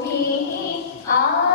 be